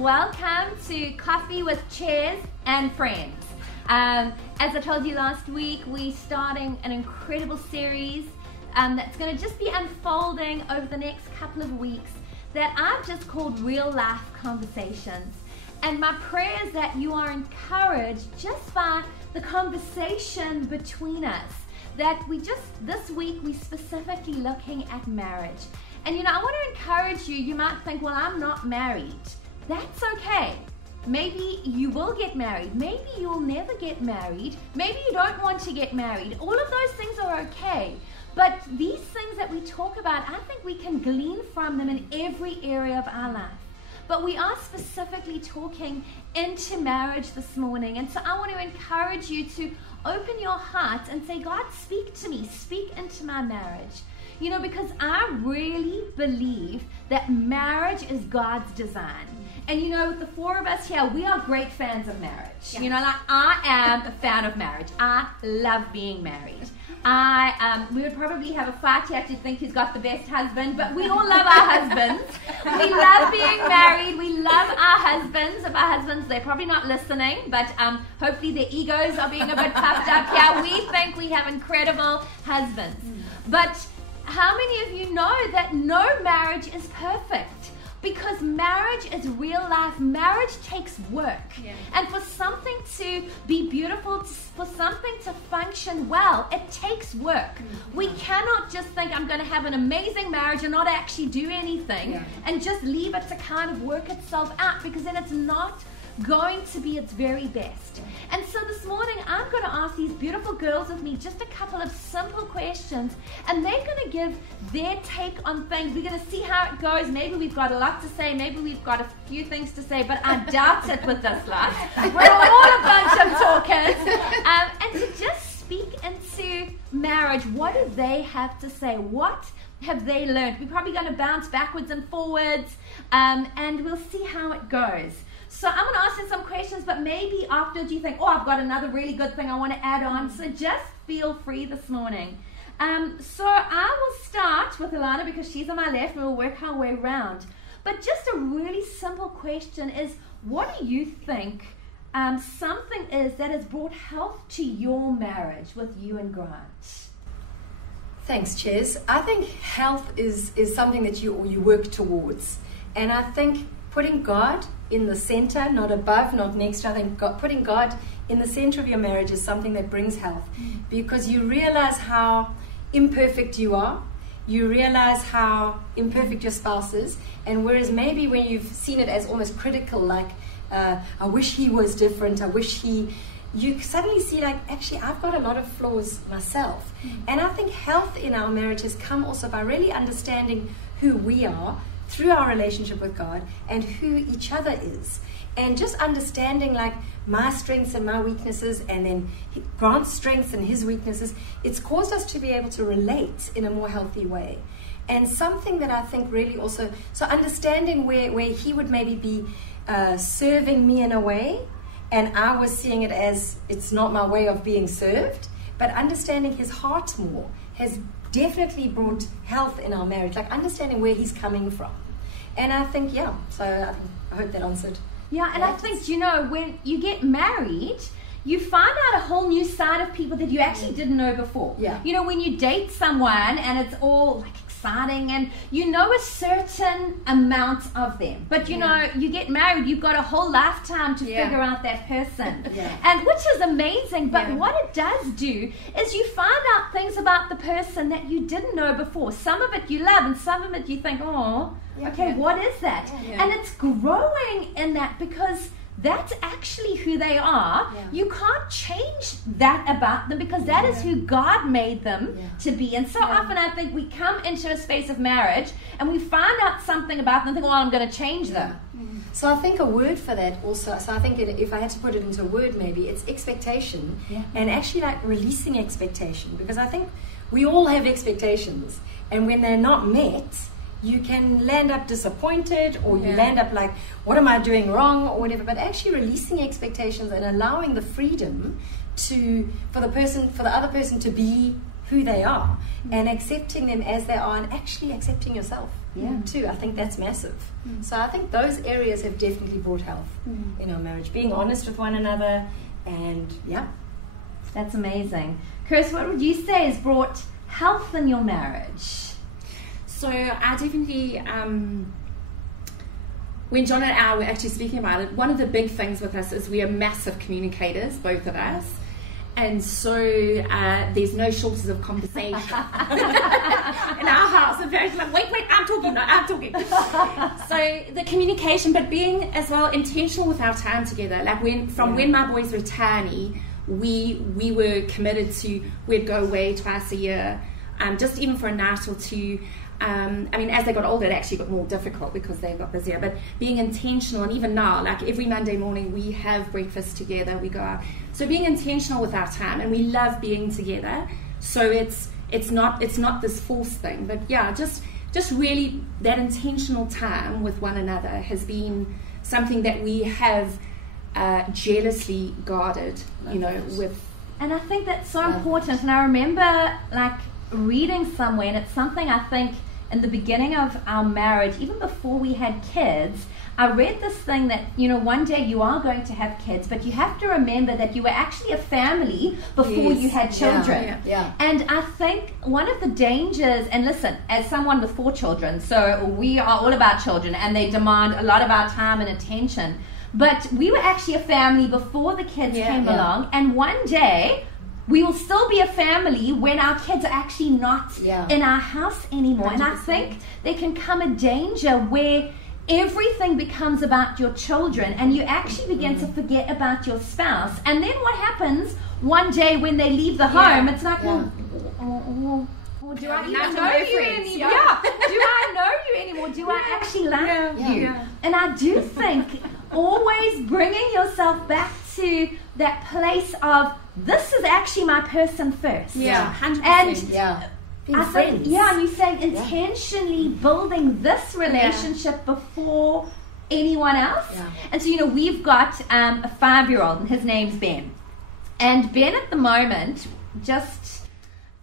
welcome to Coffee with Chairs and Friends. As I told you last week, we're starting an incredible series that's going to just be unfolding over the next couple of weeks that I've just called Real Life Conversations. And my prayer is that you are encouraged just by the conversation between us. That this week, we're specifically looking at marriage. And I want to encourage you. You might think, well, I'm not married. That's okay. Maybe you will get married. Maybe you'll never get married. Maybe you don't want to get married. All of those things are okay. But these things that we talk about, I think we can glean from them in every area of our life. But we are specifically talking into marriage this morning. And so I want to encourage you to open your heart and say, God, speak to me. Speak into my marriage. Because I really believe that marriage is God's design. And with the four of us here, we are great fans of marriage. Yes. I am a fan of marriage. I love being married. We would probably have a fight here to think who's got the best husband, but we all love our husbands. We love being married. We love our husbands. Of our husbands, they're probably not listening, but hopefully their egos are being a bit puffed up here. We think we have incredible husbands. But how many of you know that no marriage is perfect? Because marriage is real life. Marriage takes work. Yeah. And for something to be beautiful, for something to function well, it takes work. Mm-hmm. We cannot just think I'm going to have an amazing marriage and not actually do anything and just leave it to kind of work itself out, because then it's not going to be its very best. And so this morning I'm going to ask these beautiful girls with me just a couple of simple questions, and they're going to give their take on things. We're going to see how it goes. Maybe we've got a lot to say, maybe we've got a few things to say, but I doubt it with this lot. We're all a bunch of talkers. And to just speak into marriage, what do they have to say? What have they learned? We're probably going to bounce backwards and forwards, and we'll see how it goes. So I'm going to ask you some questions, but maybe afterwards you think, oh, I've got another really good thing I want to add on. So just feel free this morning. So I will start with Alana because she's on my left, and we'll work our way around. But just a really simple question is, what do you think something is that has brought health to your marriage with you and Grant? Thanks, Ches. I think health is something that you work towards. And I think putting God in the center, not above, not next to. I think putting God in the center of your marriage is something that brings health, because you realize how imperfect you are. You realize how imperfect your spouse is. And whereas maybe when you've seen it as almost critical, like, I wish he was different, you suddenly see, like, actually, I've got a lot of flaws myself. And I think health in our marriage has come also by really understanding who we are through our relationship with God and who each other is. And just understanding, like, my strengths and my weaknesses, and then Grant's strengths and his weaknesses, it's caused us to be able to relate in a more healthy way. And something that I think really also, so understanding where he would maybe be serving me in a way, and I was seeing it as it's not my way of being served, but understanding his heart more has definitely brought health in our marriage, like understanding where he's coming from. And I think, so I hope that answered. Yeah, and I think, when you get married, you find out a whole new side of people that you actually didn't know before. Yeah. When you date someone and it's all like exciting and you know a certain amount of them, but you get married, you've got a whole lifetime to figure out that person. And which is amazing, but what it does do is you find out things about the person that you didn't know before. Some of it you love, and some of it you think, what is that? And it's growing in that, because that's actually who they are. You can't change that about them, because that is who God made them to be. And so often I think we come into a space of marriage and we find out something about them and think, well, I'm going to change them. So I think a word for that also, so I think if I had to put it into a word, maybe it's expectation, and actually like releasing expectation, because I think we all have expectations, and when they're not met, you can land up disappointed, or you land up like, what am I doing wrong, or whatever. But actually releasing expectations and allowing the freedom for the other person to be who they are, and accepting them as they are, and actually accepting yourself. too. I think that's massive. So I think those areas have definitely brought health in our marriage. Being honest with one another, and that's amazing. Chris, what would you say has brought health in your marriage? So I definitely, when John and I were actually speaking about it, one of the big things with us is we are massive communicators, both of us. And so there's no shortage of conversation. In our house, and Barry's like, wait, I'm talking. So the communication, but being as well intentional with our time together. Like when my boys were tiny, we were committed to, we'd go away twice a year, just even for a night or two. I mean, as they got older, it actually got more difficult because they got busier. But being intentional, and even now, like every Monday morning, we have breakfast together. We go out. So being intentional with our time, and we love being together. So it's not this forced thing, but just really that intentional time with one another has been something that we have jealously guarded, with. And I think that's so important. And I remember like reading somewhere, and it's something I think in the beginning of our marriage, even before we had kids, I read this thing that, one day you are going to have kids, but you have to remember that you were actually a family before you had children. And I think one of the dangers, and listen, as someone with 4 children, so we are all about children, and they demand a lot of our time and attention, but we were actually a family before the kids came along, and one day we will still be a family when our kids are actually not in our house anymore. 100%. And I think there can come a danger where everything becomes about your children, and you actually begin to forget about your spouse. And then what happens one day when they leave the home, it's like, well, do I even know you anymore? Do I know you anymore? Do I actually like you? And I do think always bringing yourself back to that place of, this is actually my person first. 100%. And I think, and you're saying intentionally building this relationship before anyone else. And so, we've got a 5-year-old, and his name's Ben. And Ben at the moment, just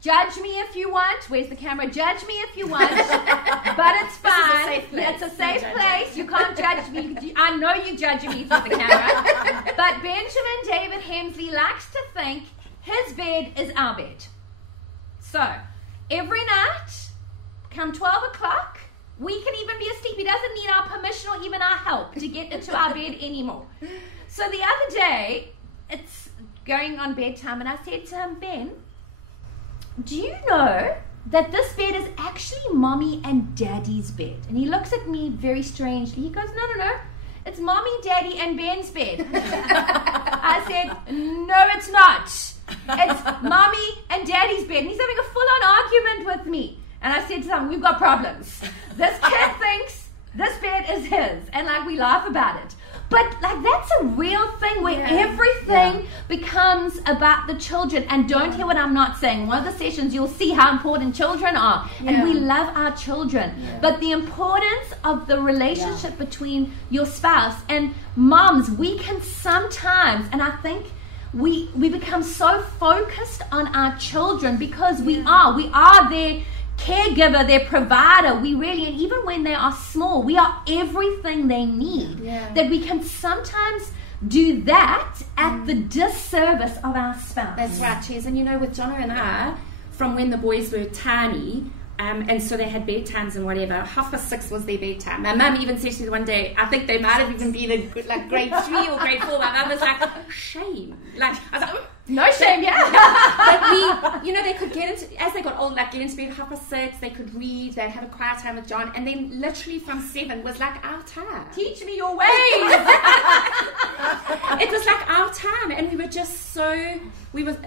judge me if you want. Where's the camera? Judge me if you want. But it's fine. It's a safe place. You can't judge me. I know you're judging me through the camera. But Benjamin David Hensley likes to think his bed is our bed. So every night, come 12 o'clock, we can even be asleep. He doesn't need our permission or even our help to get into our bed anymore. So the other day, it's going on bedtime, and I said to him, Ben, do you know that this bed is actually Mommy and Daddy's bed? And he looks at me very strangely. He goes, no. It's Mommy, Daddy, and Ben's bed. I said, no, it's not. It's Mommy and Daddy's bed. And he's having a full-on argument with me. And I said to him, we've got problems. This kid thinks this bed is his. And we laugh about it. But that's a real thing where everything becomes about the children. And don't hear what I'm not saying. One of the sessions you'll see how important children are. And we love our children. But the importance of the relationship between your spouse and moms, we can sometimes, and I think we become so focused on our children because we are their caregiver, their provider. We really, and even when they are small, we are everything they need. That we can sometimes do that at the disservice of our spouse. That's right, Ches. And with Jono and I, from when the boys were tiny, and so they had bedtimes and whatever, 6:30 was their bedtime. My mum even said to me one day, I think they might have even been in grade 3 or grade 4. My mum was like, shame. I was like, no shame, But we, they could get into, as they got older, get into bed 6:30, they could read, they'd have a quiet time with John, and then literally from 7 was our time. Teach me your ways. It was our time, and we were just we were,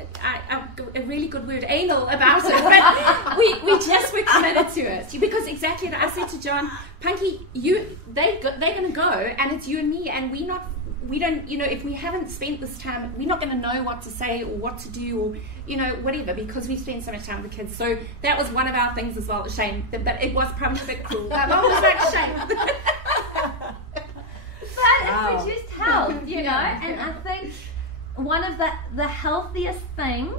a really good word, anal about it, but we just were committed to it. Because exactly, I said to John, Punky, they're going to go, and it's you and me, and we don't, if we haven't spent this time, we're not going to know what to say or what to do or, whatever, because we spend so much time with the kids. So that was one of our things as well, shame. But it was probably a bit cruel. My mom was shame. But it produced health, and I think one of the healthiest things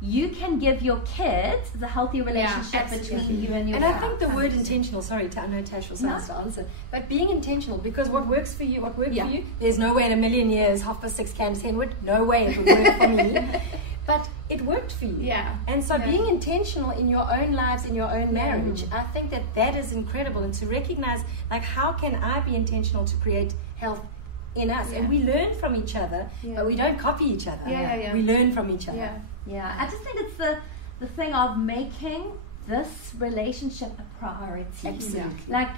you can give your kids the healthy relationship between you and your And spouse. I think the word intentional, sorry, I know Tash will to answer, but being intentional, because what works for you, for you, there's no way in a million years, 6:30 Candace Henwood, no way it would work for me. But it worked for you. Yeah. And so being intentional in your own lives, in your own marriage, I think that is incredible. And to recognize, like, how can I be intentional to create health in us? And we learn from each other, but we don't copy each other. We learn from each other. Yeah, I just think it's the thing of making this relationship a priority. Absolutely. Like,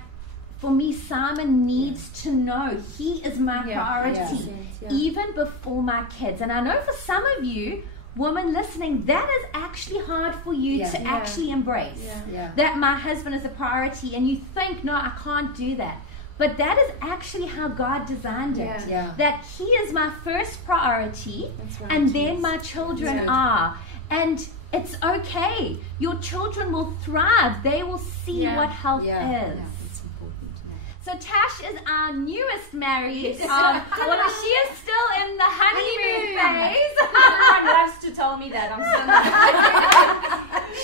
for me, Simon needs to know he is my priority, even before my kids. And I know for some of you, women listening, that is actually hard for you to actually embrace. That my husband is a priority, and you think, no, I can't do that. But that is actually how God designed it. That He is my first priority, and then my children are. And it's okay. Your children will thrive. They will see what health is. So Tash is our newest married. Well, she is still in the honeymoon phase. Everyone loves to tell me that. I'm still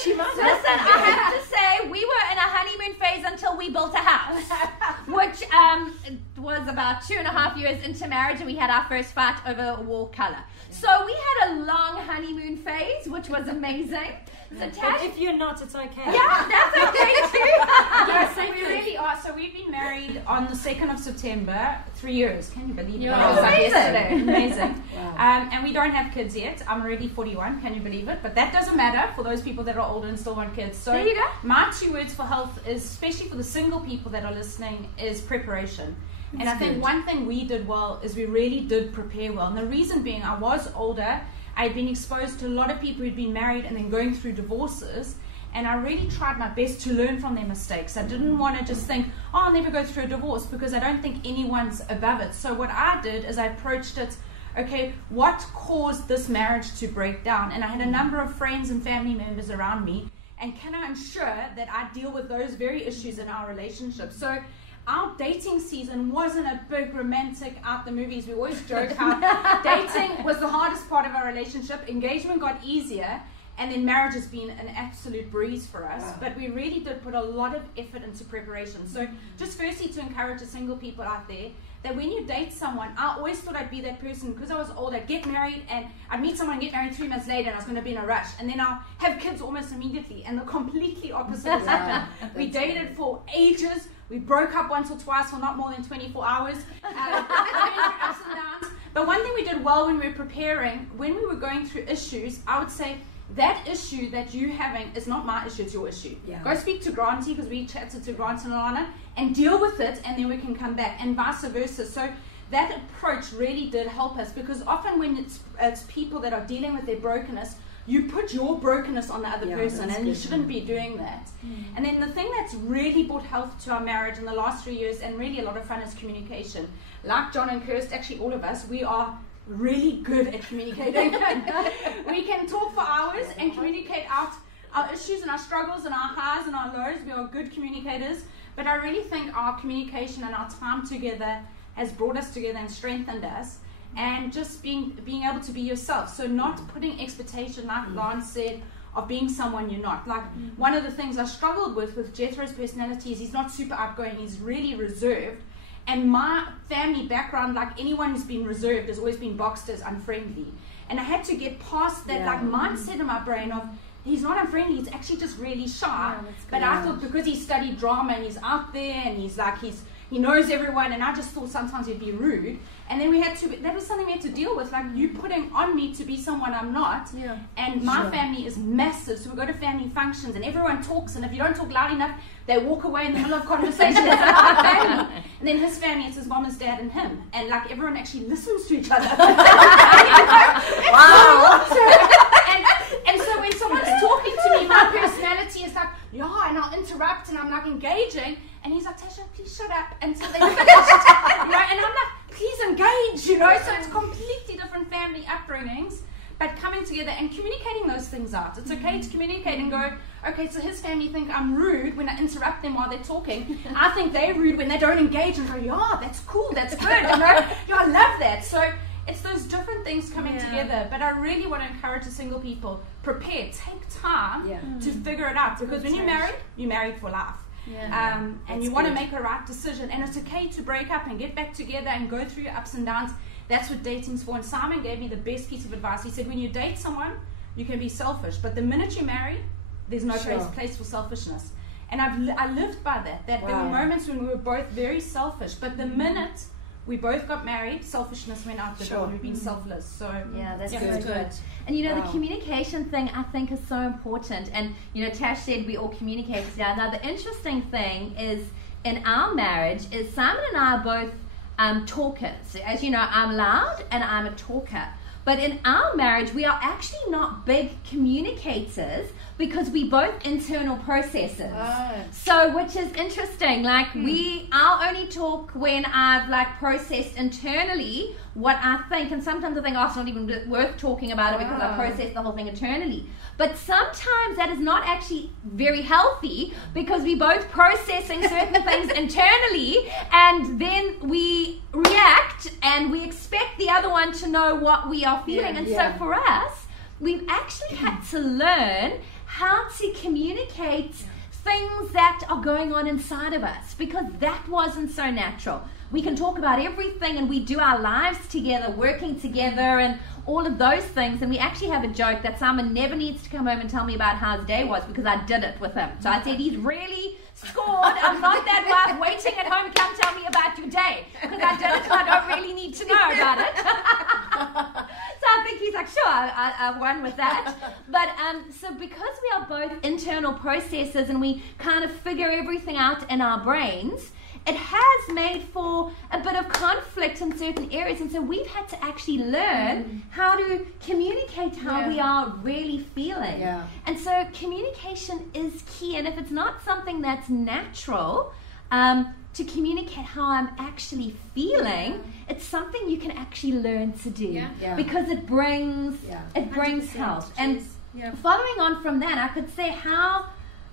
Listen, I have to say, we were in a honeymoon phase until we built a house, which was about 2.5 years into marriage, and we had our first fight over wall color. So we had a long honeymoon phase, which was amazing. So Tash, if you're not, it's okay. Yeah, that's okay too. Yes, we really are. So we've been married on the 2nd of September, 3 years. Can you believe it? It was like yesterday. Amazing. And we don't have kids yet. I'm already 41. Can you believe it? But that doesn't matter for those people that are older and still want kids. So there you go. My 2 words for health is, especially for the single people that are listening, is preparation. And I think one thing we did well is we really did prepare well. And the reason being, I was older. I'd been exposed to a lot of people who'd been married and then going through divorces, and I really tried my best to learn from their mistakes. I didn't want to just think, oh, I'll never go through a divorce, because I don't think anyone's above it. So what I did is I approached it, okay, what caused this marriage to break down? And I had a number of friends and family members around me, and can I ensure that I deal with those very issues in our relationship? So our dating season wasn't a big romantic out the movies. We always joke how dating was the hardest part of our relationship. Engagement got easier, and then marriage has been an absolute breeze for us. But we really did put a lot of effort into preparation. So just firstly, to encourage the single people out there, that when you date someone, I always thought I'd be that person, because I was older, get married, and I'd meet someone and get married 3 months later, and I was going to be in a rush, and then I'll have kids almost immediately. And the completely opposite has happened. We dated for ages. We broke up once or twice for not more than 24 hours. Ups and downs. But one thing we did well when we were preparing, when we were going through issues, I would say, that issue that you're having is not my issue, it's your issue. Go speak to Granty, because we chatted to Grant and Alana, and deal with it, and then we can come back, and vice versa. So that approach really did help us, because often when it's people that are dealing with their brokenness, you put your brokenness on the other person, and you shouldn't be doing that. And then the thing that's really brought health to our marriage in the last 3 years, and really a lot of fun, is communication. Like John and Kirst, actually all of us, we are really good at communicating. We can talk for hours and communicate out our issues and our struggles and our highs and our lows. We are good communicators. But I really think our communication and our time together has brought us together and strengthened us. And just being able to be yourself. So not putting expectation, like Lance said, of being someone you're not. Like one of the things I struggled with Jethro's personality is he's not super outgoing. He's really reserved. And my family background, like anyone who's been reserved, has always been boxed as unfriendly. And I had to get past that mindset in my brain of, he's not unfriendly, he's actually just really shy. But I thought because he studied drama and he's out there and he knows everyone, and I just thought sometimes he'd be rude. And then that was something we had to deal with, like you putting on me to be someone I'm not. And my family is massive, so we go to family functions and everyone talks, and if you don't talk loud enough, they walk away in the middle of conversations. And then his family, it's his mom, his dad, and him. And like everyone actually listens to each other. Wow. And so when someone's talking to me, my personality is like, and I'll interrupt, and I'm like engaging, and he's like, Tasha, please shut up until they finish. And I'm like, please engage, so it's completely different family upbringings, but coming together and communicating those things out. It's okay to communicate and go, okay, so his family think I'm rude when I interrupt them while they're talking. I think they're rude when they don't engage, and go, that's cool, that's good, I love that. So it's those different things coming together. But I really want to encourage the single people, prepare, take time to figure it out, because when you're married for life. And you want to make a right decision, and it's okay to break up and get back together and go through your ups and downs. That's what dating's for. And Simon gave me the best piece of advice. He said, when you date someone, you can be selfish, but the minute you marry, there's no place for selfishness. And I lived by that there were moments when we were both very selfish, but the minute we both got married, selfishness went out the door. We've been selfless. So that's good. And the communication thing, I think, is so important. And Tash said we all communicate together. Now the interesting thing is, in our marriage, is Simon and I are both talkers. As you know, I'm loud and I'm a talker. But in our marriage, we are actually not big communicators, because we both internal processors. So, which is interesting. Like I'll only talk when I've processed internally what I think, and sometimes I think, it's not even worth talking about it because I processed the whole thing internally. But sometimes that is not actually very healthy, because we both processing certain things internally, and then we react and we expect the other one to know what we are feeling. So for us, we've actually had to learn how to communicate things that are going on inside of us, because that wasn't so natural. We can talk about everything, and we do our lives together, working together, and all of those things. And we actually have a joke that Simon never needs to come home and tell me about how his day was, because I did it with him. So I said, he's really scored. I'm not that wife waiting at home, come tell me about your day, because I did it, so I don't really need to know about it. So I think he's like, sure, I won with that. But so because we are both internal processors and we kind of figure everything out in our brains, it has made for a bit of conflict in certain areas. And so we've had to actually learn how to communicate how we are really feeling. And so communication is key. And if it's not something that's natural, to communicate how I'm actually feeling, it's something you can actually learn to do, because it brings health. And following on from that, I could say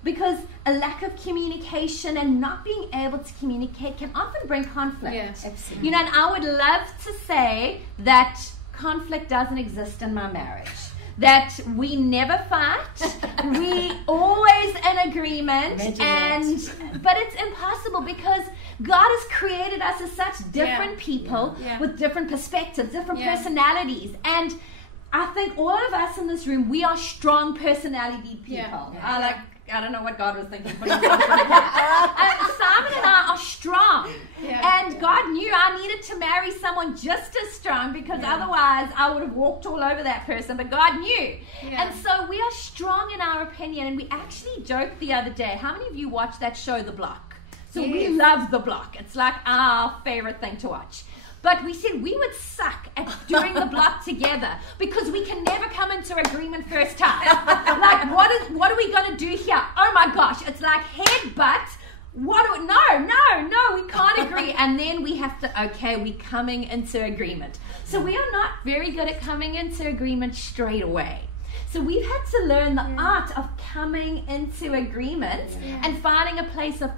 because a lack of communication and not being able to communicate can often bring conflict. Absolutely. And I would love to say that conflict doesn't exist in my marriage. That we never fight, we always in agreement, but it's impossible, because God has created us as such different people with different perspectives, different personalities, and I think all of us in this room, we are strong personality people. I don't know what God was thinking. Simon and I are strong. And God knew I needed to marry someone just as strong, because otherwise I would have walked all over that person. But God knew. And so we are strong in our opinion. And we actually joked the other day. How many of you watch that show, The Block? So we love The Block. It's like our favorite thing to watch. But we said we would suck at doing the block together, because we can never come into agreement first time. Like, what are we going to do here? Oh my gosh, it's like headbutt. No, we can't agree. And then we have to, we're coming into agreement. So we are not very good at coming into agreement straight away. So we've had to learn the art of coming into agreement and finding a place of,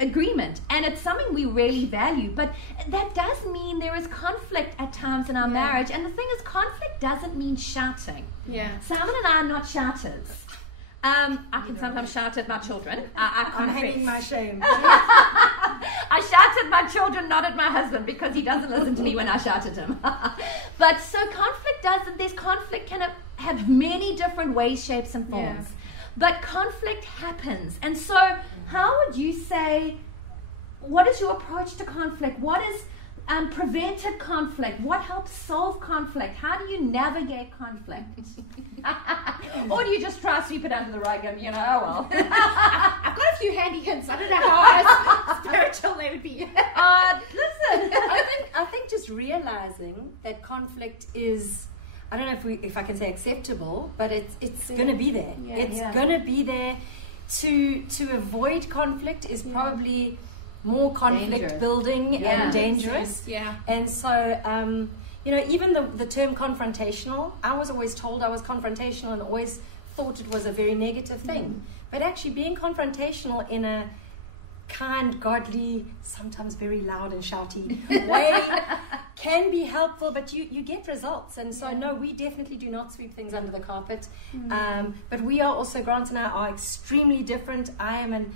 agreement. And it's something we really value, but that does mean there is conflict at times in our marriage. And the thing is, conflict doesn't mean shouting. Simon and I are not shouters. I can sometimes shout at my children. I'm hanging my shame. I shout at my children, not at my husband, because he doesn't listen to me when I shout at him. But so conflict can have many different ways, shapes, and forms. But conflict happens. And so how would you say, what is your approach to conflict? What is prevented conflict? What helps solve conflict? How do you navigate conflict? Or do you just try to sweep it under the rug and, I've got a few handy hints. I don't know how spiritual they would be. Listen. I think just realizing that conflict is, I don't know if I can say acceptable, but it's going to be there. It's going to be there. To avoid conflict is probably more conflict building and dangerous. And so, even the term confrontational, I was always told I was confrontational and always thought it was a very negative thing. But actually being confrontational in a kind, godly, sometimes very loud and shouty way can be helpful, but you get results. And so, no, we definitely do not sweep things under the carpet. But we are also, Grant and I are extremely different. I am an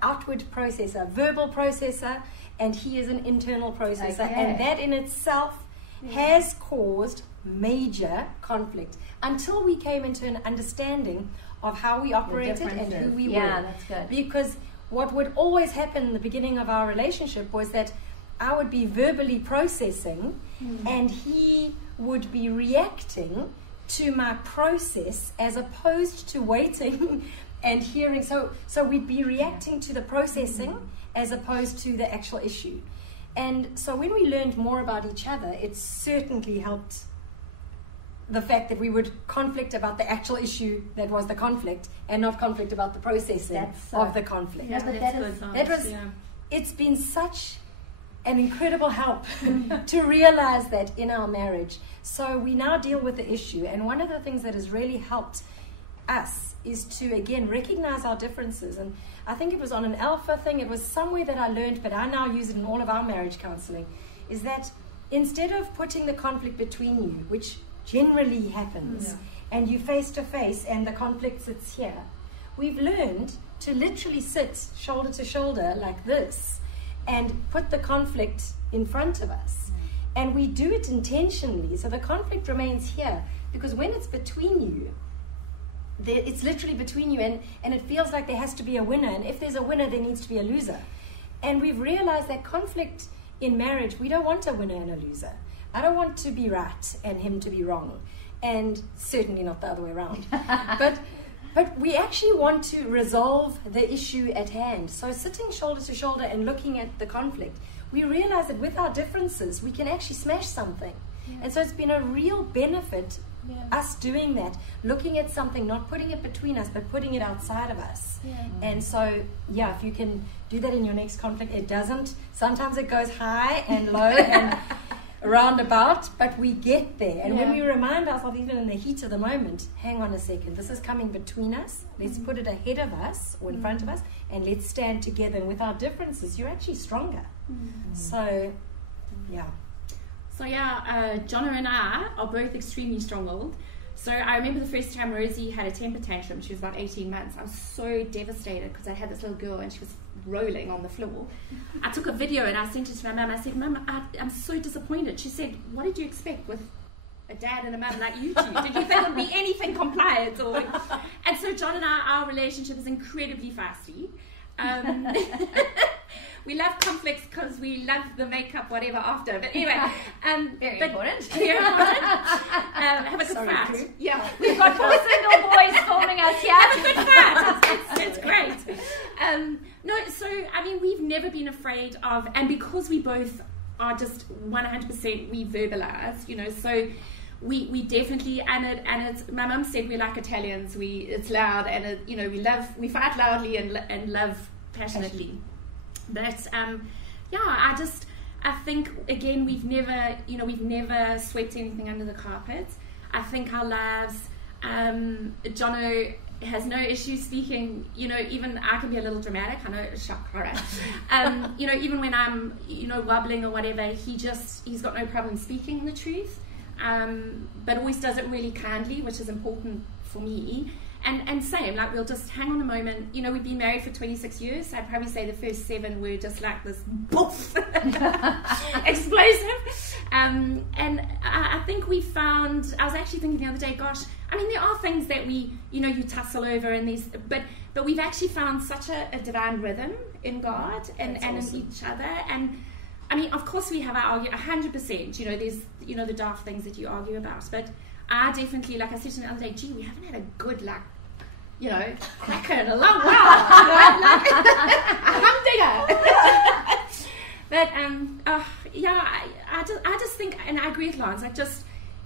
outward processor, verbal processor, and he is an internal processor. Okay. And that in itself has caused major conflict until we came into an understanding of how we operated and who we were. Yeah, that's good. Because what would always happen in the beginning of our relationship was that I would be verbally processing and he would be reacting to my process as opposed to waiting and hearing. So we'd be reacting to the processing as opposed to the actual issue. And so when we learned more about each other, it certainly helped the fact that we would conflict about the actual issue that was the conflict and not conflict about the processing of the conflict. Yeah, but that was it's been such an incredible help to realize that in our marriage. So we now deal with the issue, and one of the things that has really helped us is to again recognize our differences. And I think it was on an alpha thing, it was somewhere that I learned, but I now use it in all of our marriage counseling, is that instead of putting the conflict between you, which generally happens, and you face to face and the conflict sits here, we've learned to literally sit shoulder to shoulder like this and put the conflict in front of us. And we do it intentionally, so the conflict remains here, because when it's between you, it's literally between you, and it feels like there has to be a winner, and if there's a winner there needs to be a loser. And we've realized that conflict in marriage, we don't want a winner and a loser. I don't want to be right and him to be wrong, and certainly not the other way around. But we actually want to resolve the issue at hand. So sitting shoulder to shoulder and looking at the conflict, we realize that with our differences, we can actually smash something. And so it's been a real benefit, us doing that, looking at something, not putting it between us, but putting it outside of us. And so, if you can do that in your next conflict, it doesn't. Sometimes it goes high and low and roundabout, but we get there. And when we remind ourselves, even in the heat of the moment, hang on a second, this is coming between us, let's put it ahead of us or in front of us, and let's stand together. And with our differences, you're actually stronger. So Jono and I are both extremely strong-willed. So I remember the first time Rosie had a temper tantrum. She was about 18 months. I was so devastated because I had this little girl and she was rolling on the floor. I took a video and I sent it to my mum. I said, "Mum, I'm so disappointed." She said, "What did you expect with a dad and a mum like you two? Did you think it would be anything compliant?" And so John and our relationship is incredibly feisty. We love conflicts because we love the makeup, whatever, after. But anyway, very important. Have a good fight. Crew. Yeah, We've got 4 single boys filming us here. have a good fight. It's great. We've never been afraid of, and because we both are just 100%, we verbalize, so we definitely, and it's, my mum said we're like Italians, it's loud, and we fight loudly and love passionately. But I think again we've never swept anything under the carpet. I think our lives, Jono has no issue speaking, even I can be a little dramatic, I know, shock horror. Even when I'm, wobbling or whatever, he's got no problem speaking the truth, but always does it really kindly, which is important for me. And same, like we'll just hang on a moment. We've been married for 26 years. So I'd probably say the first 7 were just like this boof, explosive. And I think we found, I was actually thinking the other day, gosh, there are things that we, you tussle over and these, but we've actually found such a divine rhythm in God and awesome. In each other. And of course we have our argument, 100%, there's, the daft things that you argue about, but I definitely, like I said to the other day, gee, we haven't had a good, cracker in a long while. Humdinger. But I just think, and I agree with Lance.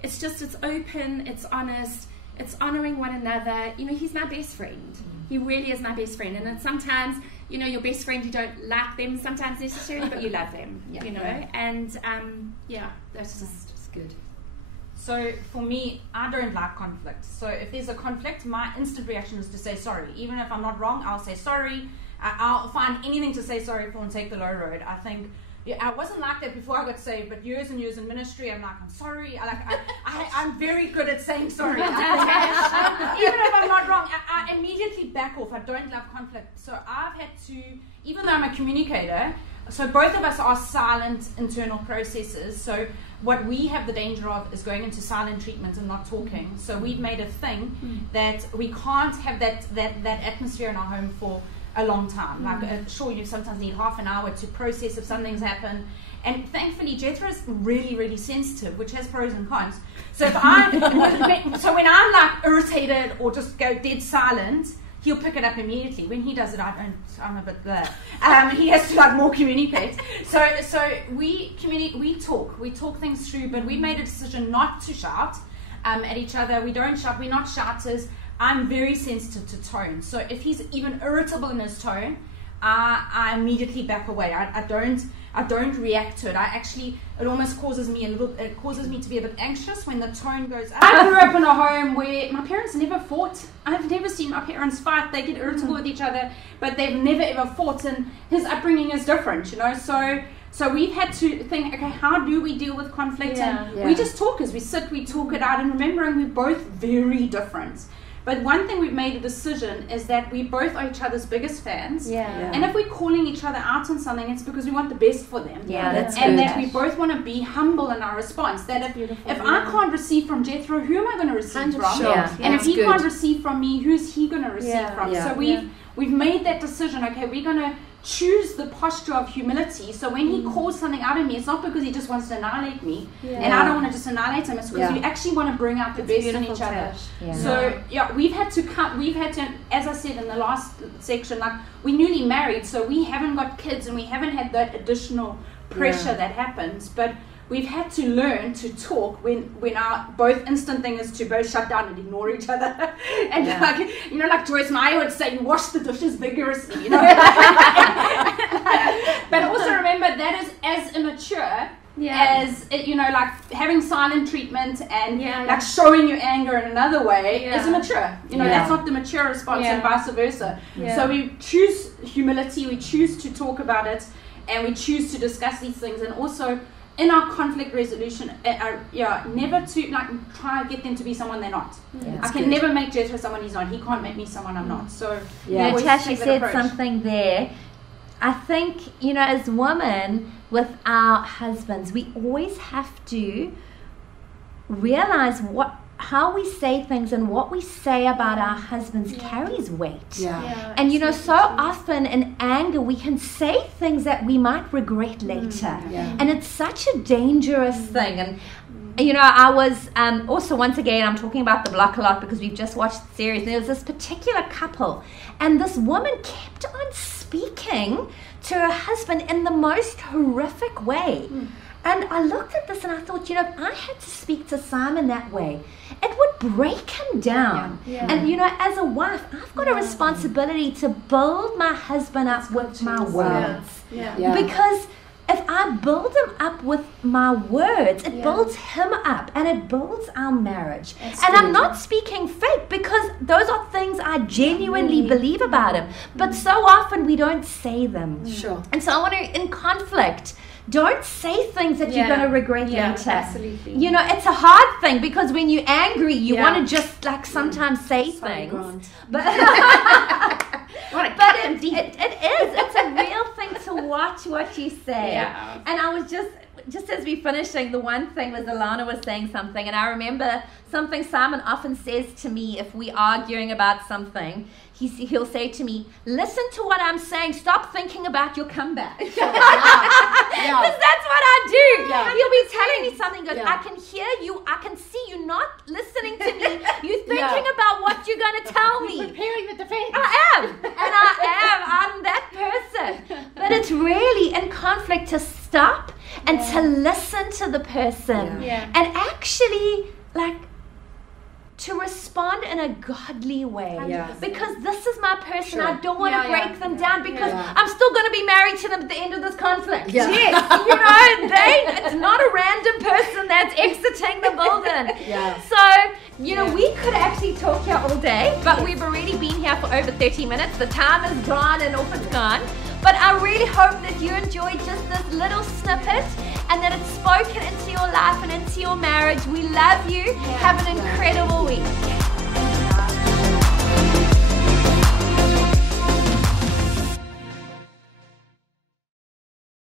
It's open, it's honest, it's honoring one another. He's my best friend. He really is my best friend. And then sometimes, your best friend, you don't like them sometimes necessarily, but you love them. And that's just good. So for me, I don't like conflict. So if there's a conflict, my instant reaction is to say sorry. Even if I'm not wrong, I'll say sorry. I'll find anything to say sorry for and take the low road. I think, I wasn't like that before I got saved, but years and years in ministry, I'm sorry. I'm very good at saying sorry. Even if I'm not wrong, I immediately back off. I don't love conflict. So I've had to, even though I'm a communicator, so both of us are silent internal processes. So what we have the danger of is going into silent treatment and not talking. So we've made a thing that we can't have that atmosphere in our home for a long time. Like, sure, you sometimes need half an hour to process if something's happened. And thankfully, Jethro's really, really sensitive, which has pros and cons. So when I'm like irritated or just go dead silent, he'll pick it up immediately. When he does it, I'm a bit bleh. He has to like more communicate. So we talk things through, but we made a decision not to shout at each other. We don't shout. We're not shouters. I'm very sensitive to tone. So if he's even irritable in his tone, I immediately back away. I don't react to it. It almost causes me to be a bit anxious when the tone goes up. I grew up in a home where my parents never fought. I've never seen my parents fight. They get irritable with each other, but they've never ever fought, and his upbringing is different, So we've had to think, okay, how do we deal with conflict? We just talk as we sit, we talk it out, and remembering we're both very different. But one thing we've made a decision is that we both are each other's biggest fans. And if we're calling each other out on something, it's because we want the best for them. That we both want to be humble in our response. That if I can't receive from Jethro, who am I going to receive from? And if he can't receive from me, who's he going to receive from? So we've made that decision. Okay, we're going to choose the posture of humility. So when he calls something out of me, it's not because he just wants to annihilate me, and I don't want to just annihilate him. It's because we actually want to bring out the best in each other. So we've had to, as I said in the last section, like, we're newly married, so we haven't got kids and we haven't had that additional pressure that happens, but we've had to learn to talk when our both instant thing is to both shut down and ignore each other. And like Joyce Meyer would say, you wash the dishes vigorously, But also remember that is as immature as like having silent treatment and like showing your anger in another way is immature. That's not the mature response, and vice versa. So we choose humility, we choose to talk about it, and we choose to discuss these things, and also in our conflict resolution, never to like try and get them to be someone they're not. I can never make Jethro someone he's not. He can't make me someone I'm not. So Tash, you said something there. I think, as women with our husbands, we always have to realize how we say things and what we say about our husbands carries weight. And so often in anger we can say things that we might regret later. And it's such a dangerous thing. And I was also, once again, I'm talking about The Block a lot because we've just watched the series, and there was this particular couple, and this woman kept on speaking to her husband in the most horrific way. And I looked at this and I thought, if I had to speak to Simon that way, it would break him down. And as a wife, I've got a responsibility to build my husband up with my words. Because if I build him up with my words, it builds him up and it builds our marriage. I'm not speaking fake, because those are things I genuinely believe about him. But so often we don't say them. And so I want to, in conflict, don't say things that you're going to regret later. Absolutely. It's a hard thing, because when you're angry, you want to just like sometimes say things. But it is. It's a real thing to watch what you say. And I was just as we finishing, the one thing was Alana was saying something, and I remember something Simon often says to me if we're arguing about something. He'll say to me, listen to what I'm saying, stop thinking about your comeback. Because that's what I do. He'll be telling me something, goes, I can hear you, I can see you not listening to me, you're thinking about what you're going to tell me. Preparing the defense. I'm that person. But it's really in conflict to stop and to listen to the person and actually to respond in a godly way. Because this is my person. I don't want to break them down, because I'm still going to be married to them at the end of this conflict. It's not a random person that's exiting the building. So, we could actually talk here all day, but we've already been here for over 30 minutes. The time is gone and off it's gone. But I really hope that you enjoyed just this little snippet and that it's spoken into your life and into your marriage. We love you. Have an incredible week.